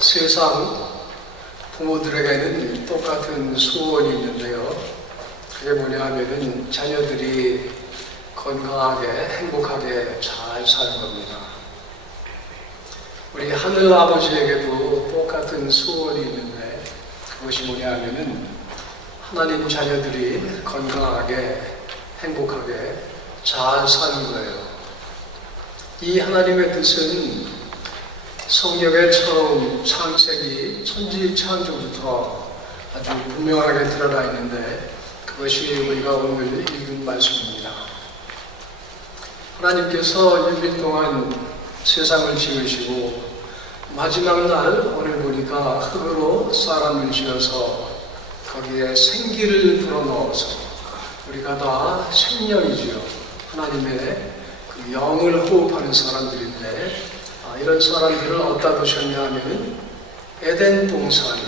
세상 부모들에게는 똑같은 소원이 있는데요. 그게 뭐냐 하면은 자녀들이 건강하게 행복하게 잘 사는 겁니다. 우리 하늘 아버지에게도 똑같은 소원이 있는데 그것이 뭐냐 하면은 하나님 자녀들이 건강하게 행복하게 잘 사는 거예요. 이 하나님의 뜻은 성경의 처음 창세기 천지 창조부터 아주 분명하게 드러나 있는데 그것이 우리가 오늘 읽은 말씀입니다. 하나님께서 6일 동안 세상을 지으시고 마지막 날 오늘 보니까 흙으로 사람을 지어서 거기에 생기를 불어넣어서 우리가 다 생명이지요. 하나님의 그 영을 호흡하는 사람들인데 이런 사람들을 어디다 두셨냐 하면 에덴 동산,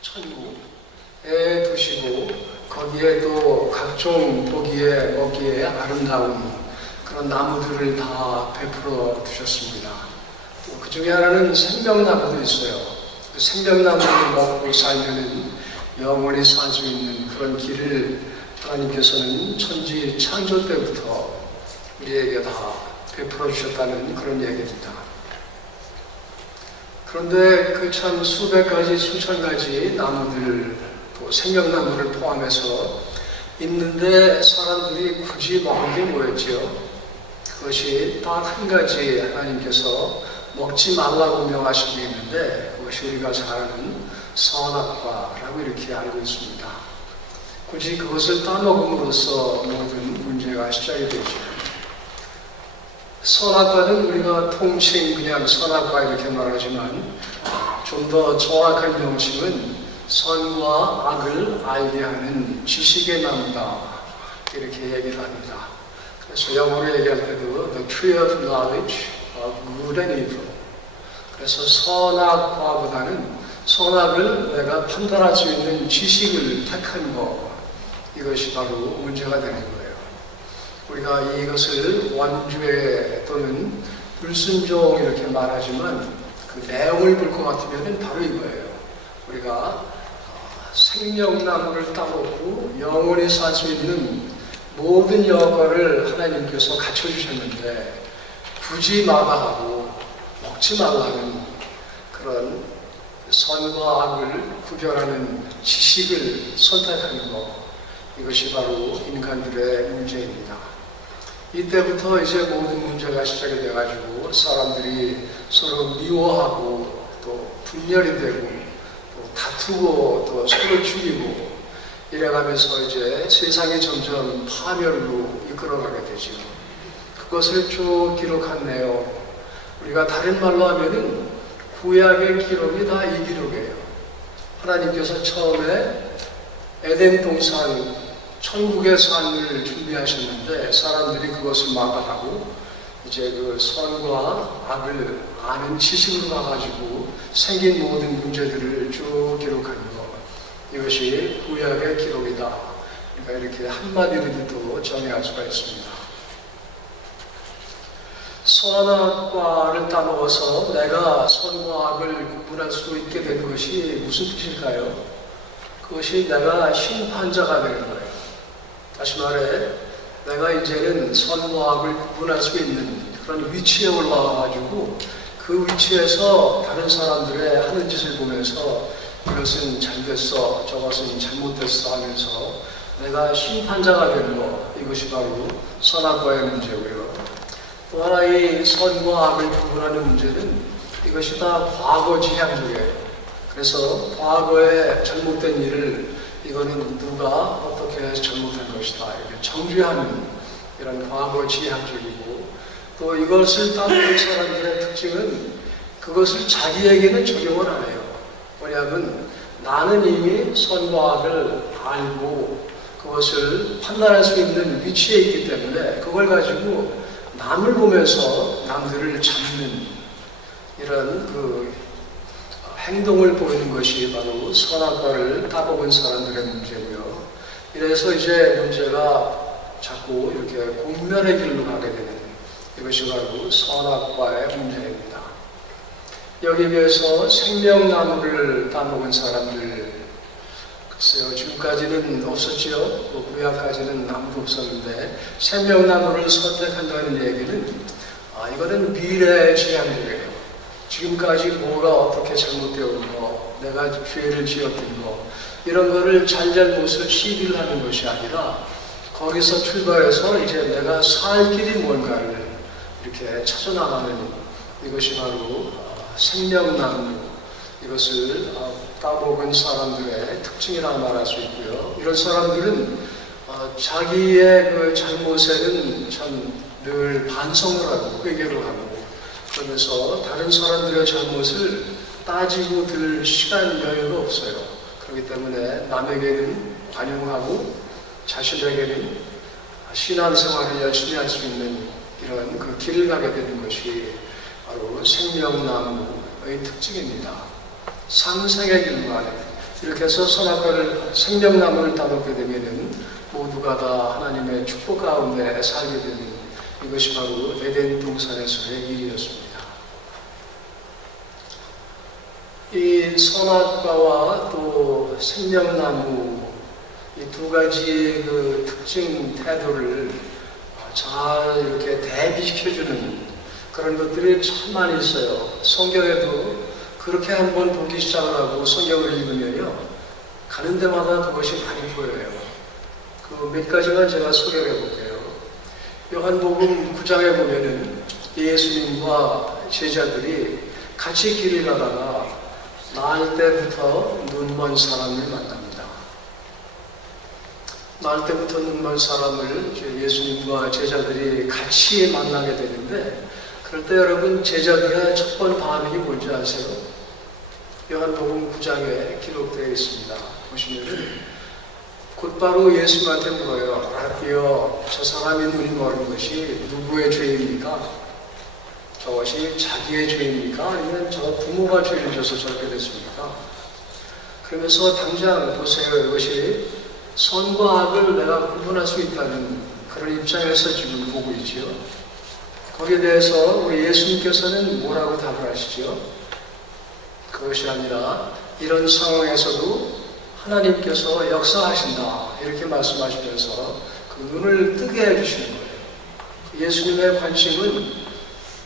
천국에 두시고 거기에 또 각종 보기에 먹기에 아름다운 그런 나무들을 다 베풀어 두셨습니다. 또 그 중에 하나는 생명나무도 있어요. 그 생명나무를 먹고 살면은 영원히 살 수 있는 그런 길을 하나님께서는 천지 창조 때부터 우리에게 다 베풀어 주셨다는 그런 얘기입니다. 그런데 그 참 수백 가지, 수천 가지 나무들, 또 생명나무를 포함해서 있는데 사람들이 굳이 먹은 게 뭐였죠? 그것이 딱 한 가지 하나님께서 먹지 말라고 명하신 게 있는데 그것이 우리가 잘 아는 선악과라고 이렇게 알고 있습니다. 굳이 그것을 따먹음으로써 모든 문제가 시작이 되죠. 선악과는 우리가 통칭 그냥 선악과 이렇게 말하지만 좀 더 정확한 명칭은 선과 악을 알게 하는 지식의 나무다 이렇게 얘기를 합니다. 그래서 영어로 얘기할 때도 The Tree of Knowledge of Good and Evil. 그래서 선악과보다는 선악을 내가 판단할 수 있는 지식을 택한 것, 이것이 바로 문제가 되는 거예요. 우리가 이것을 원죄 또는 불순종 이렇게 말하지만 그 내용을 볼 것 같으면 바로 이거예요. 우리가 생명나무를 따먹고 영원히 살 수 있는 모든 여건을 하나님께서 갖춰주셨는데 굳이 마다하고 먹지 말라는 그런 선과 악을 구별하는 지식을 선택하는 것, 이것이 바로 인간들의 문제입니다. 이때부터 이제 모든 문제가 시작이 돼가지고 사람들이 서로 미워하고 또 분열이 되고 또 다투고 또 서로 죽이고 이래가면서 이제 세상이 점점 파멸로 이끌어가게 되죠. 그것을 쭉 기록한 내용, 우리가 다른 말로 하면은 구약의 기록이 다 이 기록이에요. 하나님께서 처음에 에덴 동산 천국의 삶을 준비하셨는데 사람들이 그것을 막아가고 이제 그 선과 악을 아는 지식으로 가가지고 생긴 모든 문제들을 쭉 기록한 것, 이것이 구약의 기록이다. 그러니까 이렇게 한마디로도 정의할 수가 있습니다. 선악과를 따먹어서 내가 선과 악을 구분할 수 있게 된 것이 무슨 뜻일까요? 그것이 내가 심판자가 되는 거예요. 다시 말해, 내가 이제는 선과 악을 구분할 수 있는 그런 위치에 올라와가지고 그 위치에서 다른 사람들의 하는 짓을 보면서 이것은 잘됐어, 저것은 잘못됐어 하면서 내가 심판자가 되는 것, 이것이 바로 선악과의 문제고요. 또 하나 이 선과 악을 구분하는 문제는 이것이 다 과거 지향적이에요. 그래서 과거에 잘못된 일을 이거는 누가 어떻게 해서 잘못한 것이다 이렇게 정죄하는 이런 과거 지향적이고, 또 이것을 따르는 사람들의 특징은 그것을 자기에게는 적용을 안 해요. 뭐냐면 나는 이미 선과 악을 알고 그것을 판단할 수 있는 위치에 있기 때문에 그걸 가지고 남을 보면서 남들을 잡는 이런 그 행동을 보이는 것이 바로 선악과를 따먹은 사람들의 문제고요. 이래서 이제 문제가 자꾸 이렇게 공멸의 길로 가게 되는 이것이 바로 선악과의 문제입니다. 여기 비해서 생명나무를 따먹은 사람들, 글쎄요, 지금까지는 없었지요. 구약까지는 아무도 없었는데 생명나무를 선택한다는 얘기는 이거는 미래의 재앙이에요. 지금까지 뭐가 어떻게 잘못되었는 거, 내가 죄를 지었던 거, 이런 거를 잘잘못을 시비를 하는 것이 아니라 거기서 출발해서 이제 내가 살 길이 뭔가를 이렇게 찾아나가는 이것이 바로 생명나무, 이것을 따먹은 사람들의 특징이라고 말할 수 있고요. 이런 사람들은 자기의 그 잘못에는 참 늘 반성을 하고 회개를 하고 그러면서 다른 사람들의 잘못을 따지고 들 시간 여유가 없어요. 그렇기 때문에 남에게는 관용하고 자신에게는 신앙생활을 열심히 할 수 있는 이런 그 길을 가게 되는 것이 바로 생명나무의 특징입니다. 상생의 길만 이렇게 해서 선악과를 생명나무를 따먹게 되면은 모두가 다 하나님의 축복 가운데 살게 되는 이것이 바로 에덴 동산에서의 일이었습니다. 이 선악과와 또 생명나무 이 두 가지의 그 특징 태도를 잘 이렇게 대비시켜주는 그런 것들이 참 많이 있어요. 성경에도 그렇게 한번 보기 시작을 하고 성경을 읽으면요, 가는 데마다 그것이 많이 보여요. 그 몇 가지만 제가 소개해 볼게요. 요한복음 9장에 보면은 예수님과 제자들이 같이 길을 가다가 날 때부터 눈먼 사람을 만납니다. 날 때부터 눈먼 사람을 예수님과 제자들이 같이 만나게 되는데, 그럴 때 여러분 제자들의 첫 번 반응이 뭔지 아세요? 요한복음 9장에 기록되어 있습니다. 보시면은 곧바로 예수님한테 물어요. 라비여, 저 사람이 눈이 멀은 것이 누구의 죄입니까? 저것이 자기의 죄입니까? 아니면 저 부모가 죄를 져서 저렇게 됐습니까? 그러면서 당장 보세요. 이것이 선과 악을 내가 구분할 수 있다는 그런 입장에서 지금 보고 있지요. 거기에 대해서 우리 예수님께서는 뭐라고 답을 하시죠? 그것이 아니라 이런 상황에서도 하나님께서 역사하신다 이렇게 말씀하시면서 그 눈을 뜨게 해주시는 거예요. 예수님의 관심은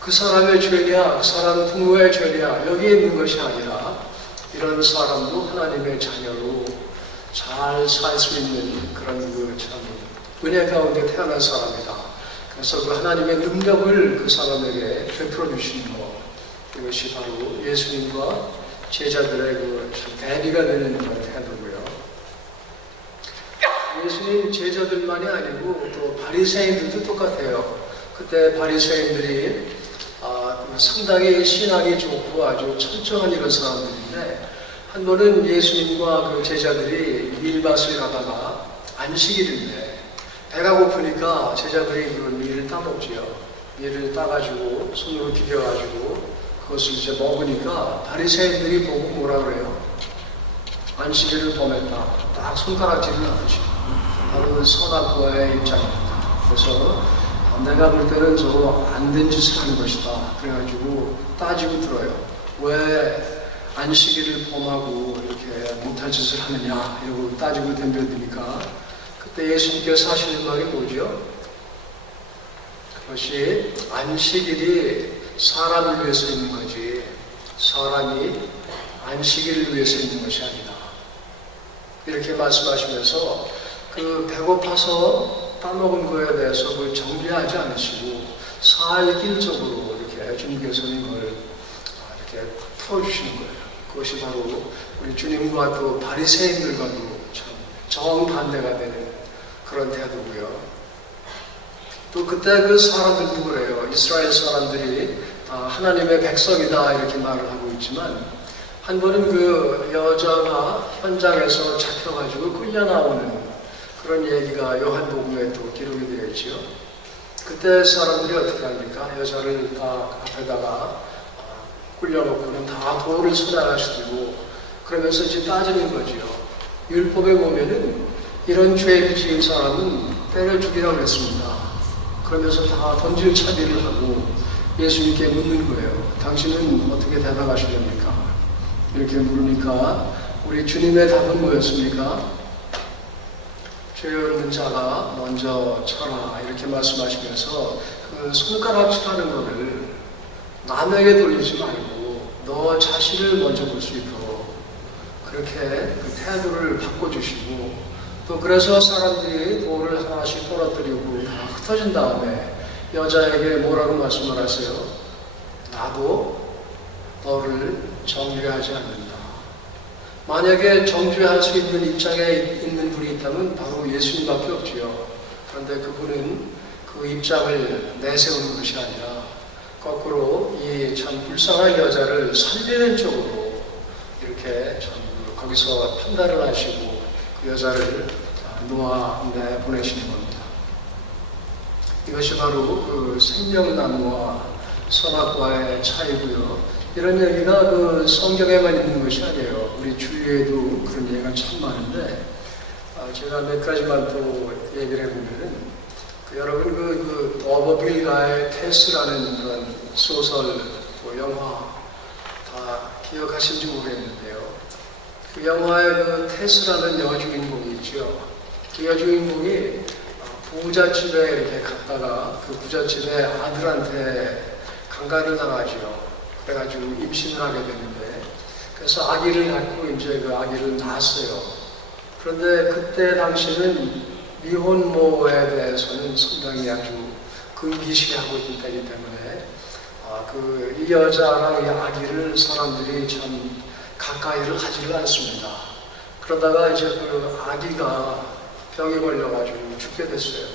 그 사람의 죄냐, 그 사람 부모의 죄냐 여기에 있는 것이 아니라 이런 사람도 하나님의 자녀로 잘 살 수 있는 그런 그 참 은혜 가운데 태어난 사람이다. 그래서 그 하나님의 능력을 그 사람에게 베풀어 주시는 것, 이것이 바로 예수님과 제자들의 그 대비가 되는 그런 태도고요. 예수님 제자들만이 아니고 또 바리새인들도 똑같아요. 그때 바리새인들이 상당히 신앙이 좋고 아주 철저한 이런 사람들인데, 한 번은 예수님과 그 제자들이 밀밭을 가다가 안식일인데 배가 고프니까 제자들이 그 밀을 따먹지요. 밀을 따가지고 손으로 비벼가지고 그것을 이제 먹으니까 바리새인들이 보고 뭐라 그래요? 안식일을 범했다. 딱 손가락질을 하죠. 바로 선악과의 입장입니다. 그래서 내가 볼 때는 저거 안 된 짓을 하는 것이다. 그래가지고 따지고 들어요. 왜 안식일을 범하고 이렇게 못할 짓을 하느냐 이러고 따지고 덤벼드니까 그때 예수님께서 하시는 말이 뭐죠? 그것이 안식일이 사람을 위해서 있는 거지 사람이 안식일을 위해서 있는 것이 아니다. 이렇게 말씀하시면서 그 배고파서 따먹은 거에 대해서 그걸 정리하지 않으시고 살길적으로 이렇게 주님께서는 이걸 이렇게 풀어주시는 거예요. 그것이 바로 우리 주님과 또 바리새인들과도 참 정반대가 되는 그런 태도고요. 또 그때 그 사람들도 그래요. 이스라엘 사람들이 하나님의 백성이다 이렇게 말을 하고 있지만, 한 번은 그 여자가 현장에서 잡혀가지고 끌려 나오는 그런 얘기가 요한복음에 또 기록이 되어 있지요. 그때 사람들이 어떻게 합니까? 여자를 다 앞에다가 굴려놓고는 다 돌을 손에 하나씩 들고 그러면서 이제 따지는 거지요. 율법에 보면은 이런 죄를 지은 사람은 때려 죽이라고 했습니다. 그러면서 다 던질 차비를 하고 예수님께 묻는 거예요. 당신은 어떻게 대답하시렵니까? 이렇게 물으니까 우리 주님의 답은 뭐였습니까? 죄 없는 자가 먼저 쳐라 이렇게 말씀하시면서 그 손가락질하는 거를 남에게 돌리지 말고 너 자신을 먼저 볼 수 있도록 그렇게 그 태도를 바꿔주시고 또 그래서 사람들이 돌을 하나씩 떨어뜨리고 다 흩어진 다음에 여자에게 뭐라고 말씀을 하세요? 나도 너를 정죄하지 않는다. 만약에 정죄할 수 있는 입장에 있는 분이 있다면 바로 예수님밖에 없지요. 그런데 그분은 그 입장을 내세우는 것이 아니라 거꾸로 이 참 불쌍한 여자를 살리는 쪽으로 이렇게 전부 거기서 판단을 하시고 그 여자를 놓아 내보내시는 겁니다. 이것이 바로 그 생명나무와 선악과의 차이고요. 이런 얘기가 그 성경에만 있는 것이 아니에요. 우리 주위에도 그런 얘기가 참 많은데 제가 몇 가지만 또 얘기를 해보면은 여러분 그 어버빌가의 테스라는 그런 소설, 뭐 영화 다 기억하신지 모르겠는데요. 그 영화의 그 테스라는 여주인공이 있죠. 그 여주인공이 부잣집에 이렇게 갔다가 그 부잣집의 아들한테 강간을 당하죠. 그래가지고 임신을 하게 되는데 그래서 아기를 낳고 이제 그 아기를 낳았어요. 그런데 그때 당시는 미혼모에 대해서는 상당히 아주 금기시하고 있기 때문에 이 여자랑 이 아기를 사람들이 참 가까이를 하지를 않습니다. 그러다가 이제 그 아기가 병이 걸려가지고 죽게 됐어요.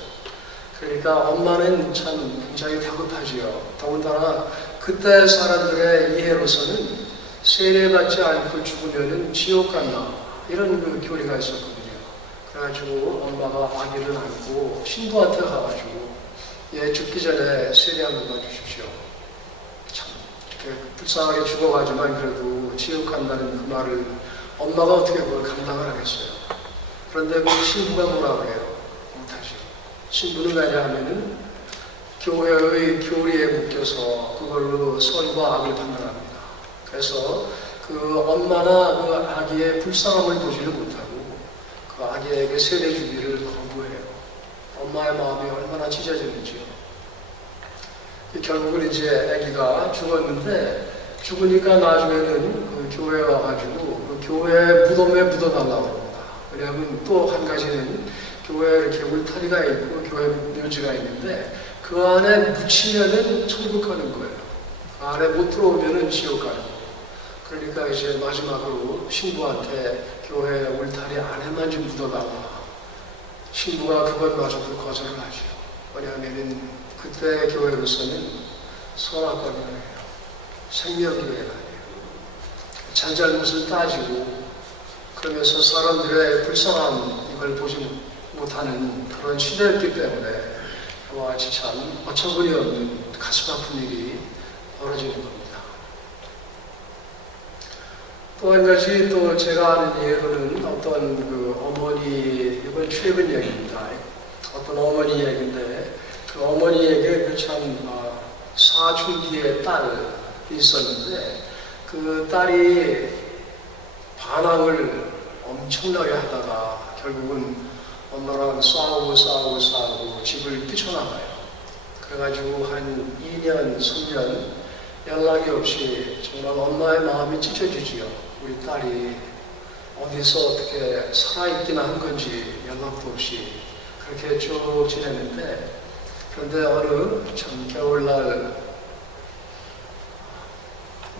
그러니까 엄마는 참 굉장히 다급하지요. 더군다나 그때 사람들의 이해로서는 세례받지 않고 죽으면은 지옥 간다 이런 그 교리가 있었거든요. 그래가지고 엄마가 아기를 안고 신부한테 가가지고 얘 죽기 전에 세례 한번 봐주십시오. 참 이렇게 불쌍하게 죽어가지만 그래도 지옥 간다는 그 말을 엄마가 어떻게 그걸 감당을 하겠어요. 그런데 그 신부가 뭐라 그래요? 못하죠. 신부는 왜냐하면은 교회의 교리에 묶여서 그걸로 선과 악을 판단합니다. 그래서 그 엄마나 그 아기의 불쌍함을 보지를 못하고 그 아기에게 세례 주기를 거부해요. 엄마의 마음이 얼마나 찢어지는지요. 결국은 이제 아기가 죽었는데 죽으니까 나중에는 그 교회에 와가지고 그 교회 무덤에 묻어달라고 합니다. 왜냐하면 또 한 가지는 교회에 이렇게 울타리가 있고 교회 묘지가 있는데 그 안에 묻히면은 천국 가는 거예요. 그 안에 못 들어오면은 지옥 가는 거예요. 그러니까 이제 마지막으로 신부한테 교회 울타리 안에만 좀 묻어달라. 신부가 그것마저도 거절을 하죠. 왜냐하면은 그때 교회로서는 선악과 교회예요. 생명교회가 아니에요. 잘잘못을 따지고 그러면서 사람들의 불쌍함 이걸 보지 못하는 그런 시대였기 때문에 그와 같이 참 어처구니 없는 가슴 아픈 일이 벌어지는 겁니다. 또 한 가지 또 제가 아는 예로는 어떤 그 어머니, 이건 최근 얘기입니다. 어떤 어머니 얘기인데 그 어머니에게 그 참 사춘기의 딸이 있었는데 그 딸이 반항을 엄청나게 하다가 결국은 엄마랑 싸우고 집을 뛰쳐나가요. 그래가지고 한 2년, 3년 연락이 없이 정말 엄마의 마음이 찢어지지요. 우리 딸이 어디서 어떻게 살아있기나 한 건지 연락도 없이 그렇게 쭉 지냈는데 그런데 어느 참 겨울날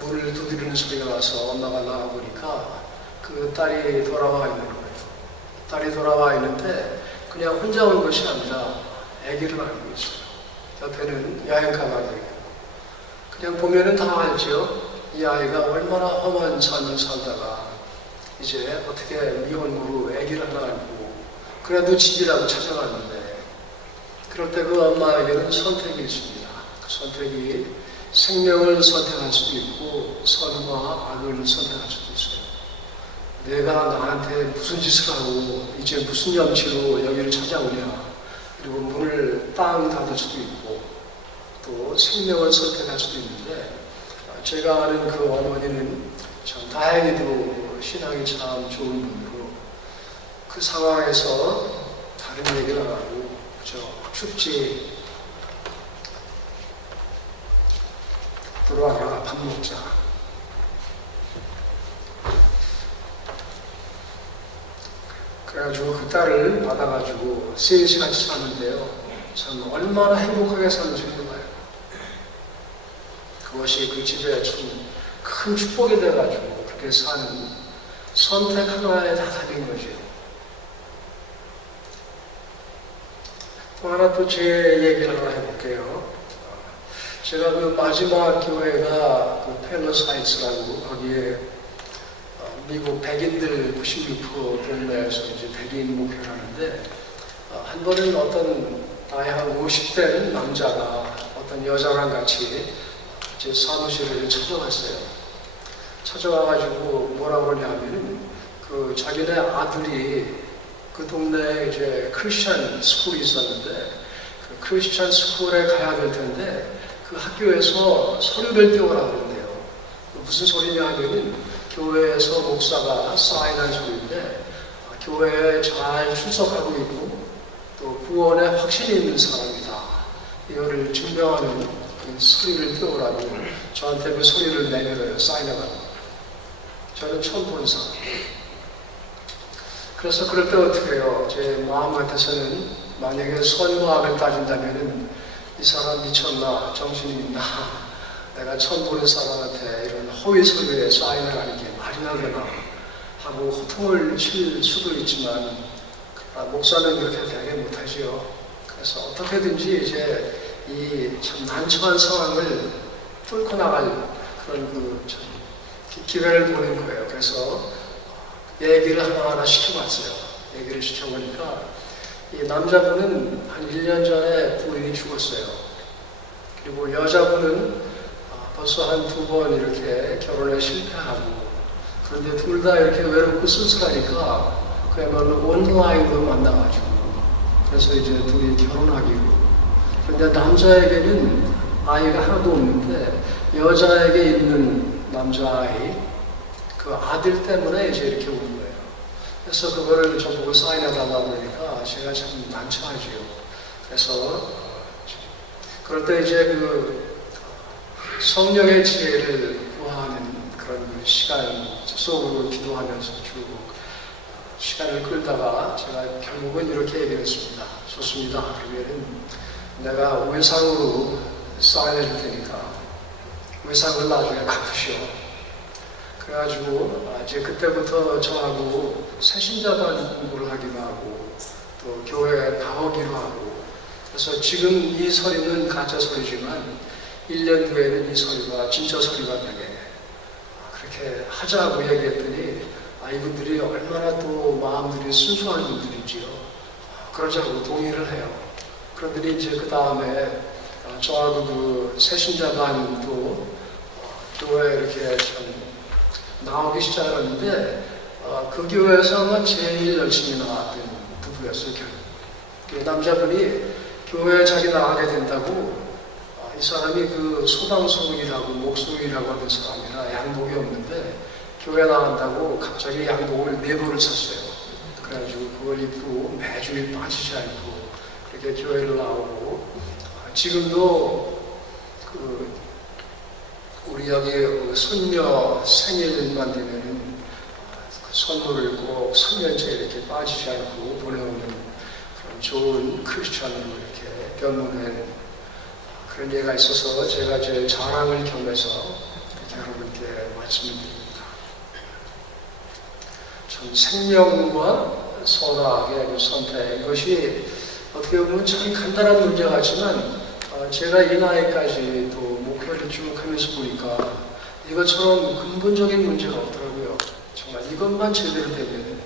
문을 두드리는 소리가 나서 엄마가 나가보니까 그 딸이 돌아와 있는 거예요. 딸이 돌아와 있는데 그냥 혼자 온 것이 아니라 아기를 안고 있어요. 옆에는 여행 가방이 있고 그냥 보면은 다 알죠. 이 아이가 얼마나 험한 삶을 살다가 이제 어떻게 미혼모로 아기를 하나 안고 그래도 집이라고 찾아갔는데 그럴 때 그 엄마에게는 선택이 있습니다. 그 선택이 생명을 선택할 수도 있고 선과 악을 선택할 수도 있어요. 내가 나한테 무슨 짓을 하고 이제 무슨 염치로 여기를 찾아오냐 그리고 문을 땅 닫을 수도 있고 또 생명을 선택할 수도 있는데 제가 아는 그 어머니는 참 다행히도 신앙이 참 좋은 분으로 그 상황에서 다른 얘기를 안 하고 춥지 들어와라 밥 먹자. 그래가지고 그 딸을 받아가지고 셋이 같이 사는데요. 참 얼마나 행복하게 사는지 몰라요. 그것이 그 집에 참 큰 축복이 돼가지고 그렇게 사는 선택 하나에 다 달린 거죠. 또 하나 또 제 얘기를 하나 해볼게요. 제가 그 마지막 교회가 그 팰러스 하이츠라고 거기에 미국 백인들 96% 동네에서 이제 백인 목회를 하는데 한 번은 어떤 나이 한 50대 남자가 어떤 여자랑 같이 제 사무실을 찾아왔어요. 찾아와가지고 뭐라고 그러냐면은 그 자기네 아들이 그 동네에 이제 크리스찬 스쿨이 있었는데 그 크리스찬 스쿨에 가야 될 텐데 그 학교에서 서류를 띄워라 그러는데요. 무슨 소리냐 하면은 교회에서 목사가 사인한 소리인데 교회에 잘 출석하고 있고 또 구원에 확신이 있는 사람이다. 이거를 증명하는 그 서류를 띄우라고 저한테 그 서류를 내밀어요. 사인해달라고. 저는 처음 보는 사람. 그래서 그럴 때 어떻게 해요? 제 마음 같아서는 만약에 선과학을 따진다면은 이 사람 미쳤나? 정신이 있나? 내가 처음 보는 사람한테 이런 허위 서류에 사인을 하는 게 말이나 되나? 하고 호통을 칠 수도 있지만 목사는 그렇게 되게 못하지요. 그래서 어떻게든지 이제 이 참 난처한 상황을 뚫고 나갈 그런 그 기회를 보는 거예요. 그래서 얘기를 하나하나 시켜봤어요. 얘기를 시켜보니까 이 남자분은 한 1년 전에 부인이 죽었어요. 그리고 여자분은 벌써 한 2번 이렇게 결혼에 실패하고 그런데 둘 다 이렇게 외롭고 쓸쓸하니까 그야말로 온라인으로 만나가지고 그래서 이제 둘이 결혼하기로. 그런데 남자에게는 아이가 하나도 없는데 여자에게 있는 남자아이 그 아들 때문에 이제 이렇게 오는 거예요. 그래서 그거를 저보고 사인해달라고 그러니까 제가 참 난처하지요. 그래서 그럴 때 이제 그 성령의 지혜를 구하는 그런 그 시간 속으로 기도하면서 쭉 시간을 끌다가 제가 결국은 이렇게 얘기했습니다. 좋습니다. 그러면은 내가 외상으로 사인해 줄 테니까 외상을 나중에 갚으시오. 그래가지고 이제 그때부터 저하고 새신자반 공부를 하기로 하고 또 교회에 나오기로 하고 그래서 지금 이 서류는 가짜 서류지만 1년 후에는 이 서류가 진짜 서류가 되게 그렇게 하자고 얘기했더니 이분들이 얼마나 또 마음들이 순수한 분들이지요. 그러자고 동의를 해요. 그런데 이제 그 다음에 저하고 그 새신자반도 교회에 이렇게 좀 나오기 시작하는데 그 교회에서 아마 제일 열심히 나왔던 부부였어요. 결국 남자분이 교회에 자기 나가게 된다고 이 사람이 그 소방소이라고 목소이라고 하는 사람이라 양복이 없는데 교회 나간다고 갑자기 양복을 4벌을 샀어요. 그래가지고 그걸 입고 매주 빠지지 않고 이렇게 교회를 나오고 지금도 그 우리 여기 손녀 생일만 되면은 선물을 꼭 3년째 이렇게 빠지지 않고 보내오는 그런 좋은 크리스찬으로 이렇게 변모된 그런 예가 있어서 제가 제 자랑을 겸해서 이렇게 여러분께 말씀을 드립니다. 참 생명과 선악의 선택 이것이 어떻게 보면 참 간단한 문제 같지만 제가 이 나이까지 또 목회를 쭉 하면서 보니까 이것처럼 근본적인 문제가 없더라고요. 정말 이것만 제대로 되면.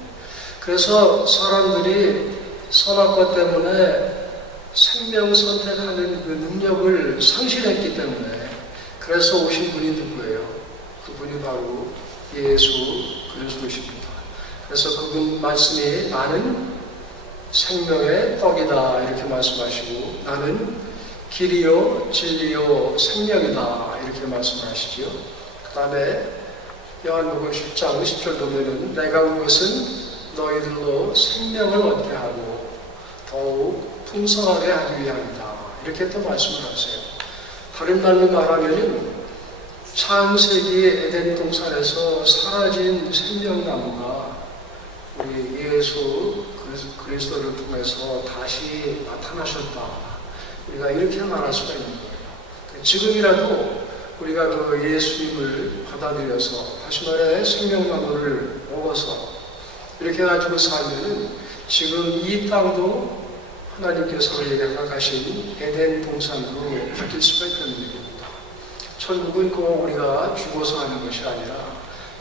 그래서 사람들이 선악과 때문에 생명 선택하는 그 능력을 상실했기 때문에 그래서 오신 분이 누구예요? 그분이 바로 예수 그리스도십니다. 그래서 그분 말씀이 나는 생명의 떡이다 이렇게 말씀하시고 나는 길이요 진리요 생명이다 이렇게 말씀하시지요. 그 다음에 요한복음 10장 10절 보면은 내가 온 것은 너희들로 생명을 얻게 하고 더욱 풍성하게 하기 위함이다 이렇게 또 말씀을 하세요. 다른 말로 말하면은 창세기 에덴 동산에서 사라진 생명나무가 우리 예수 그리스도를 통해서 다시 나타나셨다. 우리가 이렇게 말할 수가 있는 거예요. 지금이라도 우리가 그 예수님을 받아들여서 다시 말해 생명나무를 먹어서 이렇게 가지고 살면은 지금 이 땅도 하나님께서 우리에게 허락하신 에덴 동산으로 바뀔 수가 있다는 얘기입니다. 천국은 꼭 우리가 죽어서 하는 것이 아니라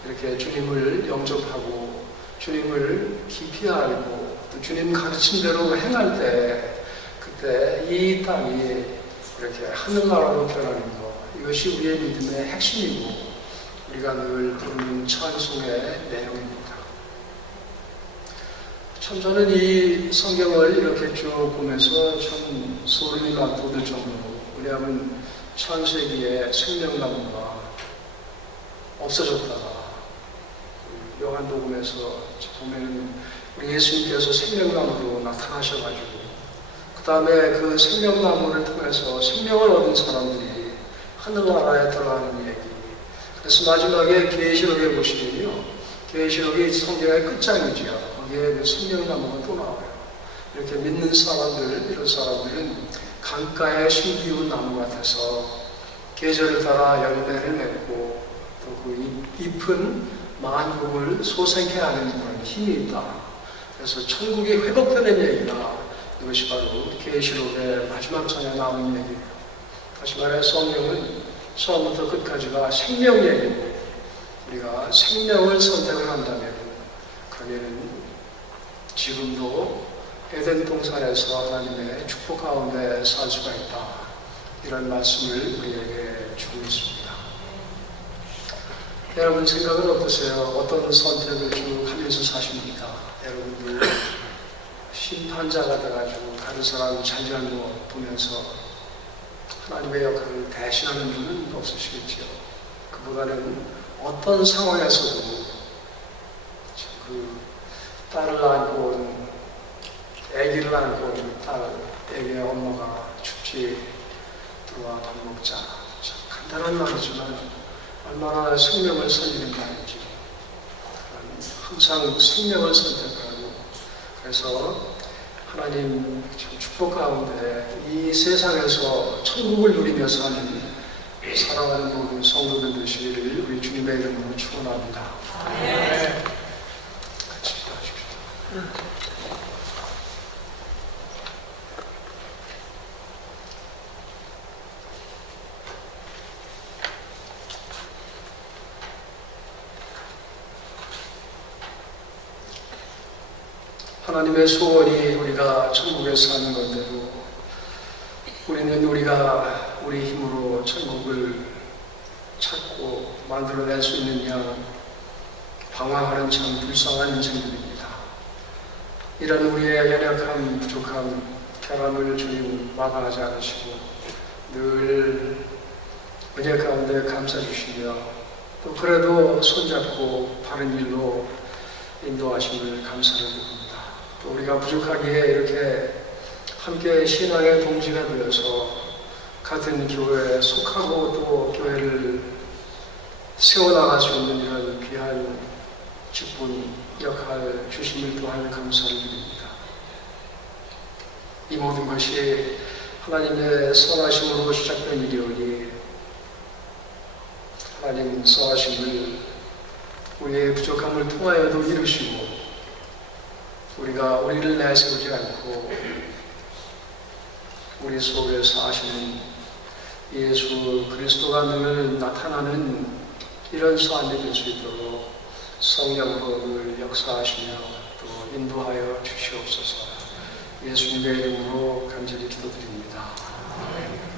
이렇게 주님을 영접하고 주님을 깊이 알고 또 주님 가르침대로 행할 때 그때 이 땅이 이렇게 하늘나라로 변하는 것 이것이 우리의 믿음의 핵심이고 우리가 늘 부르는 찬송의 내용입니다. 참 저는 이 성경을 이렇게 쭉 보면서 참 소름이 막 돋을 정도로 왜냐하면 창세기에 생명나무가 없어졌다가 요한복음에서 보면 우리 예수님께서 생명나무로 나타나셔가지고 그 다음에 그 생명나무를 통해서 생명을 얻은 사람들이 하늘나라에 들어가는 얘기. 그래서 마지막에 계시록에 보시면요, 계시록이 성경의 끝장이지요. 거기에 그 생명나무가 또 나와요. 이렇게 믿는 사람들, 이런 사람들은 강가에 심기운 나무 같아서 계절을 따라 열매를 맺고 또 그 잎은 만국을 소생케 하는 그런 힘이 있다. 그래서 천국이 회복되는 얘기가 이것이 바로 계시록의 마지막 장에 나오는 얘기예요. 다시 말해 성경은 처음부터 끝까지가 생명 얘기고 우리가 생명을 선택을 한다면 그러면 지금도 에덴 동산에서 하나님의 축복 가운데 살 수가 있다. 이런 말씀을 우리에게 주고 있습니다. 여러분 생각은 어떠세요? 어떤 선택을 쭉 하면서 사십니까? 여러분들 심판자가 돼가지고 다른 사람 잘잘못 보면서 하나님의 역할을 대신하는 분은 없으시겠지요. 그보다는 어떤 상황에서도 그 딸을 안고 온 아기를 안고 온 딸에게 엄마가 춥지 들어와 밥 먹자. 참 간단한 말이지만 얼마나 생명을 살리는 말인지 항상 생명을 선택하고 그래서 하나님 축복 가운데 이 세상에서 천국을 누리며 사는 사랑하는 모든 성도들 되시기를 우리 주님의 이름으로 축원합니다. 같이 기도하십시오. 하나님의 소원이 우리가 천국에 사는 건데도 우리는 우리가 우리 힘으로 천국을 찾고 만들어낼 수 있느냐 방황하는 참 불쌍한 인생들입니다. 이런 우리의 연약함, 부족함, 결함을 주님 마다하지 않으시고 늘 은혜 가운데 감싸주시며 또 그래도 손잡고 바른 일로 인도하심을 감사를 드립니다. 또 우리가 부족하기에 이렇게 함께 신앙의 동지가 되어서 같은 교회에 속하고 또 교회를 세워나갈 수 있는 이런 귀한 직분, 역할 주심을 또한 감사를 드립니다. 이 모든 것이 하나님의 선하심으로 시작된 일이오니 하나님 선하심을 우리의 부족함을 통하여도 이루시고 우리가 우리를 내세우지 않고 우리 속에서 하시는 예수 그리스도가 늘 나타나는 이런 삶이 될 수 있도록 성령으로 늘 역사하시며 또 인도하여 주시옵소서. 예수님의 이름으로 간절히 기도드립니다. 아멘.